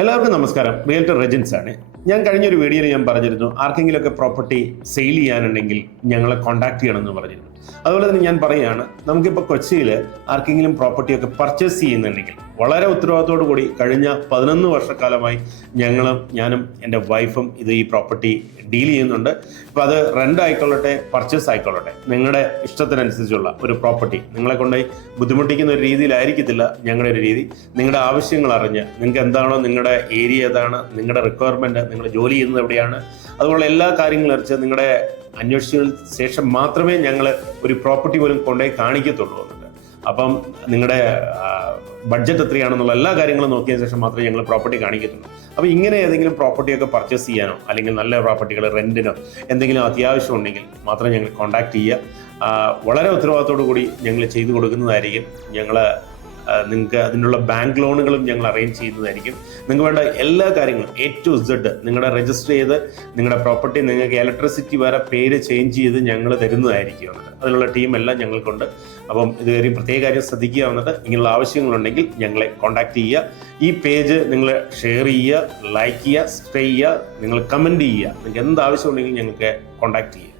എല്ലാവർക്കും നമസ്കാരം. റിയൽറ്റർ റെജൻസ് ആണ്. ഞാൻ കഴിഞ്ഞൊരു വീഡിയോയിൽ ഞാൻ പറഞ്ഞിരുന്നു ആർക്കെങ്കിലുമൊക്കെ പ്രോപ്പർട്ടി സെയിൽ ചെയ്യാനുണ്ടെങ്കിൽ ഞങ്ങളെ കോൺടാക്ട് ചെയ്യണമെന്ന് പറഞ്ഞിരുന്നു. അതുപോലെ തന്നെ ഞാൻ പറയുകയാണ് നമുക്കിപ്പോൾ കൊച്ചിയിൽ ആർക്കെങ്കിലും പ്രോപ്പർട്ടിയൊക്കെ പർച്ചേസ് ചെയ്യുന്നുണ്ടെങ്കിൽ വളരെ ഉത്തരവാദിത്തോടു കൂടി കഴിഞ്ഞ പതിനൊന്ന് വർഷക്കാലമായി ഞങ്ങളും ഞാനും എന്റെ വൈഫും ഇത് ഈ പ്രോപ്പർട്ടി ഡീൽ ചെയ്യുന്നുണ്ട്. അപ്പോൾ അത് റെന്റ് ആയിക്കൊള്ളട്ടെ പർച്ചേസ് ആയിക്കൊള്ളട്ടെ നിങ്ങളുടെ ഇഷ്ടത്തിനനുസരിച്ചുള്ള ഒരു പ്രോപ്പർട്ടി. നിങ്ങളെ കൊണ്ടുപോയി ബുദ്ധിമുട്ടിക്കുന്ന ഒരു രീതിയിലായിരിക്കത്തില്ല ഞങ്ങളുടെ ഒരു രീതി. നിങ്ങളുടെ ആവശ്യങ്ങൾ അറിഞ്ഞ് നിങ്ങൾക്ക് എന്താണോ നിങ്ങളുടെ ഏരിയ ഏതാണ് നിങ്ങളുടെ റിക്വയർമെന്റ് നിങ്ങൾ ജോലി ചെയ്യുന്നത് എവിടെയാണ് അതുപോലെ എല്ലാ കാര്യങ്ങളും അറിച്ച് നിങ്ങളുടെ അന്വേഷിച്ചതിന് ശേഷം മാത്രമേ ഞങ്ങൾ ഒരു പ്രോപ്പർട്ടി പോലും കൊണ്ടുപോയി കാണിക്കത്തുള്ളൂ. അപ്പം നിങ്ങളുടെ ബഡ്ജറ്റ് എത്രയാണെന്നുള്ള എല്ലാ കാര്യങ്ങളും നോക്കിയതിന് ശേഷം മാത്രമേ ഞങ്ങൾ പ്രോപ്പർട്ടി കാണിക്കത്തുള്ളൂ. അപ്പോൾ ഇങ്ങനെ ഏതെങ്കിലും പ്രോപ്പർട്ടിയൊക്കെ പർച്ചേസ് ചെയ്യാനോ അല്ലെങ്കിൽ നല്ല പ്രോപ്പർട്ടികൾ റെന്റിനോ എന്തെങ്കിലും അത്യാവശ്യം ഉണ്ടെങ്കിൽ മാത്രം ഞങ്ങൾ കോൺടാക്ട് ചെയ്യുക. വളരെ ഉത്തരവാദിത്തോടു കൂടി ഞങ്ങൾ ചെയ്തു കൊടുക്കുന്നതായിരിക്കും ഞങ്ങൾ നിങ്ങൾക്ക് അതിനുള്ള ബാങ്ക് ലോണുകളും ഞങ്ങൾ അറേഞ്ച് ചെയ്യുന്നതായിരിക്കും. നിങ്ങൾക്ക് വേണ്ട എല്ലാ കാര്യങ്ങളും എ ടു സെഡ് നിങ്ങളുടെ രജിസ്റ്റർ ചെയ്ത് നിങ്ങളുടെ പ്രോപ്പർട്ടി നിങ്ങൾക്ക് ഇലക്ട്രിസിറ്റി വരെ പേര് ചേഞ്ച് ചെയ്ത് ഞങ്ങൾ തരുന്നതായിരിക്കും. അതിനുള്ള ടീമെല്ലാം ഞങ്ങൾക്കുണ്ട്. അപ്പം ഇത് കാര്യം പ്രത്യേക കാര്യം ശ്രദ്ധിക്കുക വന്നിട്ട് ഇങ്ങനെയുള്ള ആവശ്യങ്ങളുണ്ടെങ്കിൽ ഞങ്ങളെ കോൺടാക്ട് ചെയ്യുക. ഈ പേജ് നിങ്ങൾ ഷെയർ ചെയ്യുക ലൈക്ക് ചെയ്യുക സ്പ്രേ ചെയ്യുക നിങ്ങൾ കമന്റ് ചെയ്യുക. നിങ്ങൾക്ക് എന്ത് ആവശ്യമുണ്ടെങ്കിലും ഞങ്ങൾക്ക് കോൺടാക്ട് ചെയ്യുക.